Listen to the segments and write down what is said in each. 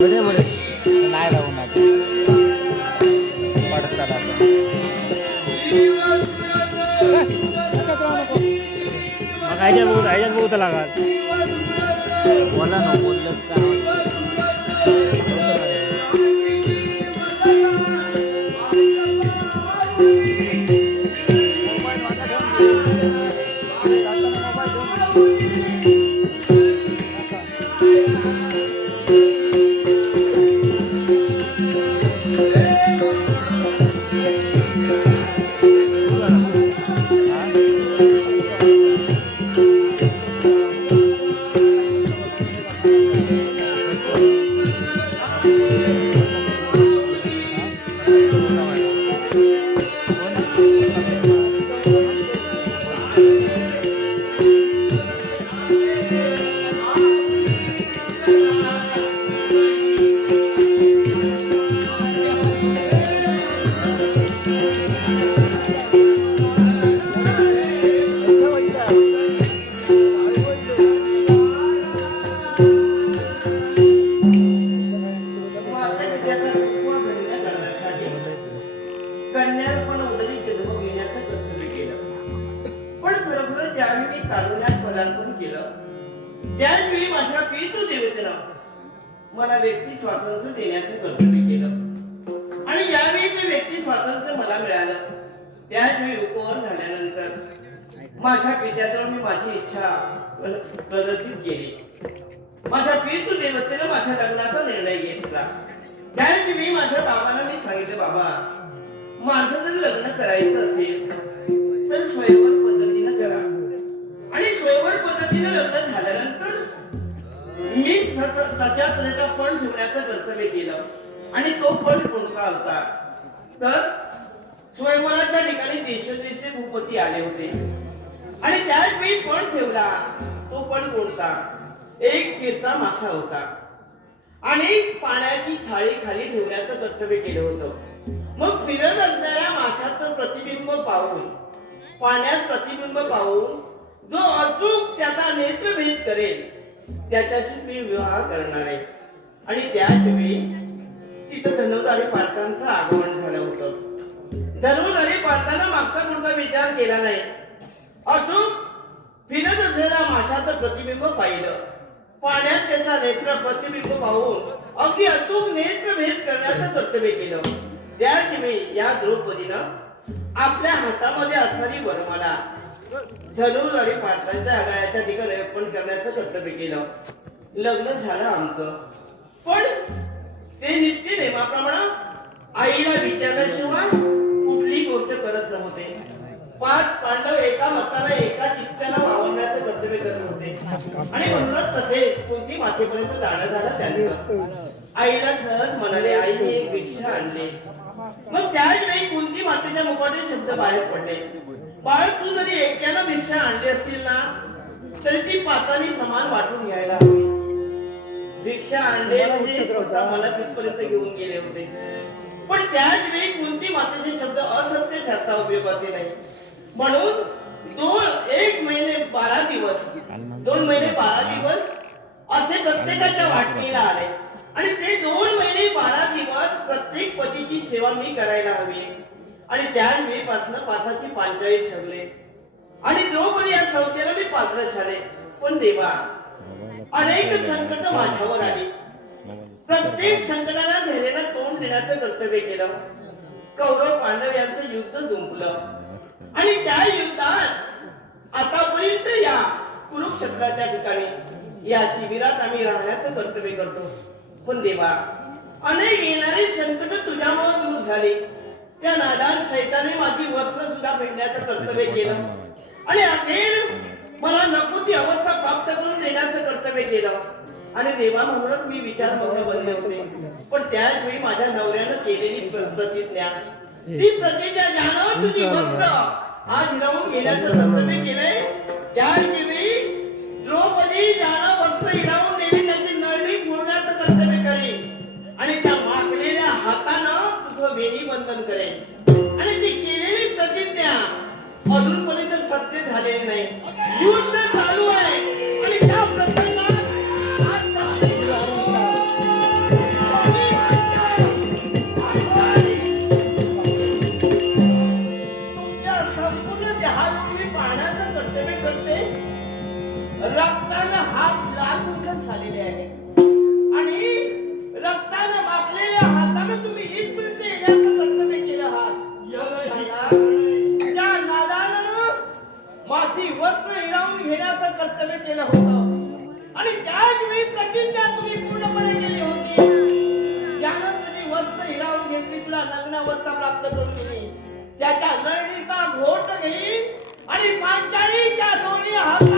नाही राहून पडतात आता मग ह्याच्यात बघू ह्याच्यात बोला ना बोललंच का त्याचवेळी माझ्या पितू देवतेनं मला व्यक्ती स्वातंत्र्य देण्याचं कर्तव्य केलं. आणि ज्यावेळी ते व्यक्ती स्वातंत्र्य मला मिळालं. त्याचवेळी उपवर झाल्यानंतर माझ्या पित्याजवळ मी माझी इच्छा प्रदर्शित केली. माझ्या पितू देवतेनं माझ्या लग्नाचा निर्णय घेतला. त्याच मी माझ्या बाबाला मी सांगितलं बाबा माझं जर लग्न करायचं असेल तर स्वयंवर पद्धतीनं करा. आणि स्वयंवर पद्धतीनं लग्न मी त्याच्यात त्याचा पण ठेवण्याचं कर्तव्य केलं. आणि तो पण कोणता होता? तर स्वयंवराच्या ठिकाणी देशोदेशे भूपती आले होते. आणि त्याच मी पण ठेवला. तो पण कोणता? एक फिरता मासा होता. आणि पाण्याची थाळी खाली ठेवण्याचं कर्तव्य केलं होतं. मग फिरत असणाऱ्या माशाचं प्रतिबिंब पाहून पाण्यात प्रतिबिंब पाहून जो अचूक त्याचा नेत्रभेद करेल त्याच्याशी मी विवाह करणार आहे. आणि त्याचवेळी तिथं धनवधारी पार्थांचं आगमन झालं होतं. धनवधारी पालकांना मागचा पुढचा विचार केला नाही. अचूक फिरत असलेल्या माशाचं प्रतिबिंब पाहिलं. पाण्यात त्याचा नेत्र प्रतिबिंब पाहून अगदी अचूक नेत्रभेद करण्याचं कर्तव्य केलं. त्याचवेळी या द्रौपदीनं आपल्या हातामध्ये असणारी वरमाला धनुर आणि पार्थांच्या आगळ्याच्या ठिकाणी अर्पण करण्याचं कर्तव्य केलं. लग्न झालं आमचं. पण ते नित्य नेमाप्रमाणे आईला विचारल्याशिवाय कुठली गोष्ट करत नव्हते. पाच पांडव एका मताला एका चित्त्याला वावरण्याचं कर्तव्य करत होते आणि म्हणूनच तसे कोणती मातेपर्यंत जाणं झालं त्यांचं. आईला सहज म्हणाले आईने एक भिक्षा आणले. मग त्याच वेळी कोणती मातेच्या मुखाचे शब्द बाहेर पडले. बाळ तू जरी एकट्यानं भिक्षा आणली असतील ना तरी ती पातानी समान वाटून घ्यायला हवी. भिक्षा आणले म्हणजे मला तिथपर्यंत घेऊन गेले होते. पण त्याच वेळी कोणती मातेचे शब्द असत्य ठरता उपयोगाचे नाही म्हणून दोन एक महिने बारा दिवस दोन महिने बारा दिवस असे प्रत्येकाच्या वाटणीला आले. आणि ते दोन महिने बारा दिवस प्रत्येक पतीची सेवा मी करायला हवी. आणि त्याच वेळीपासून पासाची पांचाळी ठरले. आणि द्रौपदी या संस्थेला मी पात्र झाले. पण देवा अनेक संकट माझ्यावर आली. प्रत्येक संकटाला धैर्याला तोंड देण्याचं कर्तव्य केलं. कौरव पांडव यांचं युद्ध दुंपलं. आणि त्या युद्धात आतापर्यंत या कुरुक्षेत्राच्या ठिकाणी या शिबिरात आम्ही राहण्याचं कर्तव्य करतो. पण देवा अनेक येणारे संकट तुझ्यामुळे दूर झाले. त्या नादान सैताने माझी वस्त्र सुद्धा फेडण्याचं कर्तव्य केलं. आणि अखेर मला नको ती अवस्था प्राप्त करून देण्याचं कर्तव्य केलं. आणि देवा म्हणूनच मी विचार बघा बनले होते. पण त्याच वेळी माझ्या नवऱ्यानं केलेली प्र- प्रतिज्ञा ती प्रतिज्ञा ज्यानं तुझी वस्त्र आज हिरावून घेण्याचं कर्तव्य केलंय. त्याच माझी वस्त्र हिरावून घेण्याचं कर्तव्य केलं होतं. आणि त्याच वेळी प्रतिज्ञा तुम्ही पूर्णपणे केली होती. ज्यानं तुझी वस्त्र हिरावून घेतली तुला नग्न अवस्था प्राप्त करून दिली. त्याच्या नळणीचा घोट घेईन आणि पांचाळीच्या दोन्ही हात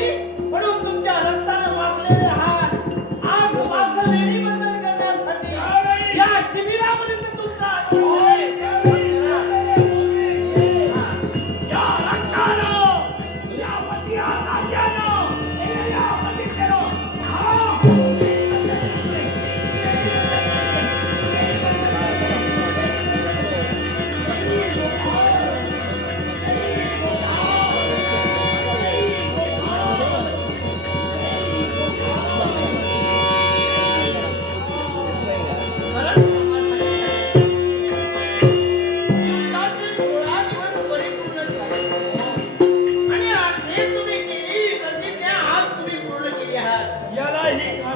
ready?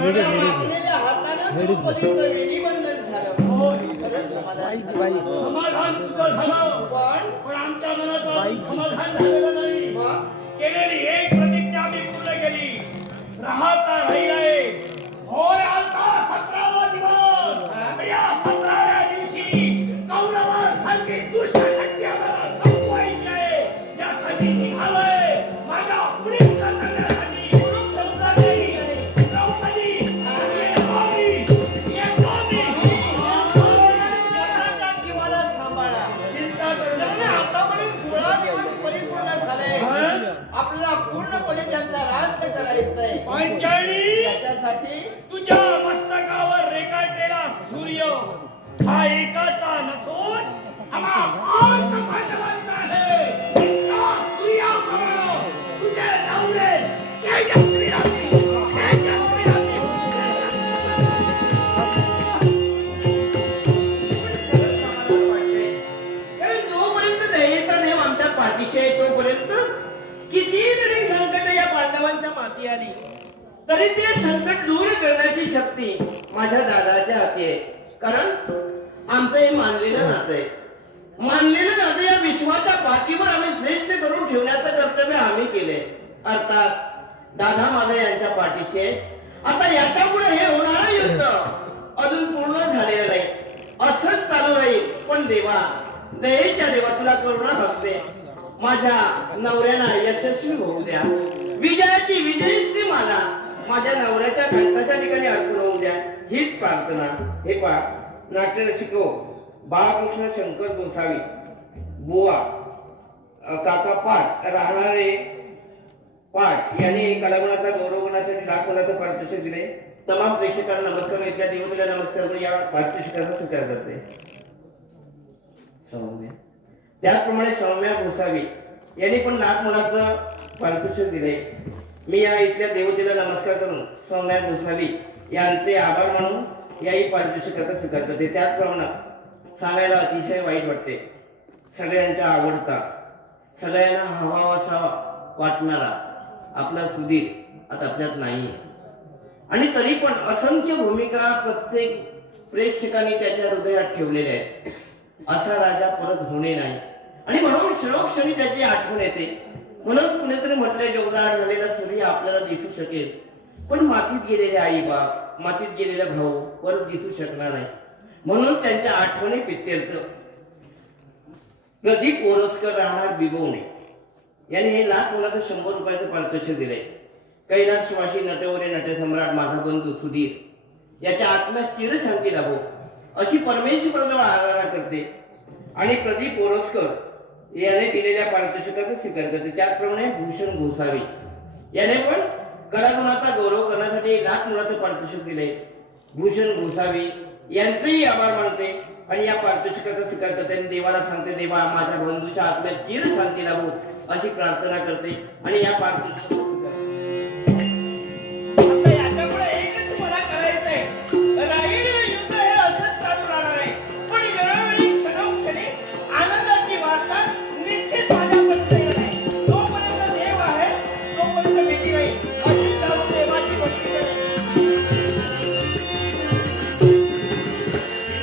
समाधान झालं. समाधान. तुझं झालं. पण पण आमच्या मनाचं समाधान झालेलं नाही. मग केलेली एक प्रतिज्ञा आम्ही पूर्ण केली. राहता राहिलाय. आपल्याला पूर्णपणे त्यांचा रास करायचंय. पांचाळी त्याच्यासाठी तुझ्या मस्तकावर रेखाटलेला सूर्य हा एकाचा नसून मानलेलं नातं आहे. मानलेलं नातं या विश्वाच्या पाठीवर आम्ही श्रेष्ठ करून ठेवण्याचं कर्तव्य आम्ही केले अर्थात दादा माझा यांच्या पाठीशी आता याच्यापुढे हे होणारं युद्ध अजून पूर्ण झालेलं नाही. असंच चालू राहील. पण देवा दयेच्या देवा तुला करुणा भक्ते. माझ्या नवऱ्याला यशस्वी होऊ द्या. विजयाची विजयश्री मला माझ्या नवऱ्याच्या कंठाच्या ठिकाणी अर्पण होऊ द्या. हीच प्रार्थना. हे पा नाट्य शिको बाळकृष्ण शंकर गोसावी बुवा काका पाठ राहणारे पाठ यांनी कलागुणाचा गौरव गुणासाठी लाख पारितोषिक दिले. तमाम प्रेक्षकांना नमस्कार इथल्या देवतेला नमस्कार करून या पारितोषिकाचा स्वीकार करते. सौम्य. त्याचप्रमाणे सौम्या गोसावी यांनी पण लाख मुलाचं पारितोषिक दिले. मी या इथल्या देवतेला नमस्कार करून सौम्या गोसावी यांचे आभार मानून याही पारितोषिकाचा स्वीकार करते. त्याचप्रमाणे सांगायला अतिशय वाईट वाटते. सगळ्यांच्या आवडता. सगळ्यांना हवा असा वाटणारा आपला सुधीर आता आपल्यात नाही आणि तरी पण असंख्य भूमिका प्रत्येक प्रेक्षकांनी त्याच्या हृदयात ठेवलेल्या आहेत. असा राजा परत होणे नाही. आणि म्हणून क्षणोक्षणी त्याची आठवण येते. म्हणून कुणीतरी म्हटलंय जोगदार झालेला सूर्य आपल्याला दिसू शकेल. पण मातीत गेलेले आई बाप मातीत गेलेला भाऊ परत दिसू शकणार नाही म्हणून त्यांच्या आठवणी पित्यर्थ प्रदीप ओरसकर राहणार बिबवणे यांनी हे लाख मुलाचं शंभर रुपयाचं पारितोषिक दिलंय. कैलासवासी नटवरे नटसम्राट माझा बंधू सुधीर याच्या आत्म्यास चिरशांती लाभो अशी परमेश्वराजवळ आराधना करते. आणि प्रदीप ओरसकर याने दिलेल्या पारितोषिकाचा स्वीकार करते. त्याचप्रमाणे भूषण गोसावी याने पण कलागुणाचा गौरव करण्यासाठी लाख मुलाचं पारितोषिक दिले भूषण गोसावी यांचंही आभार मानते. आणि या पारितोषिकाचा स्वीकार करते आणि देवाला सांगते देवा माझ्या बंधूच्या आत्म्यात चिर शांती लाभो अशी प्रार्थना करते. आणि या पारितोषिक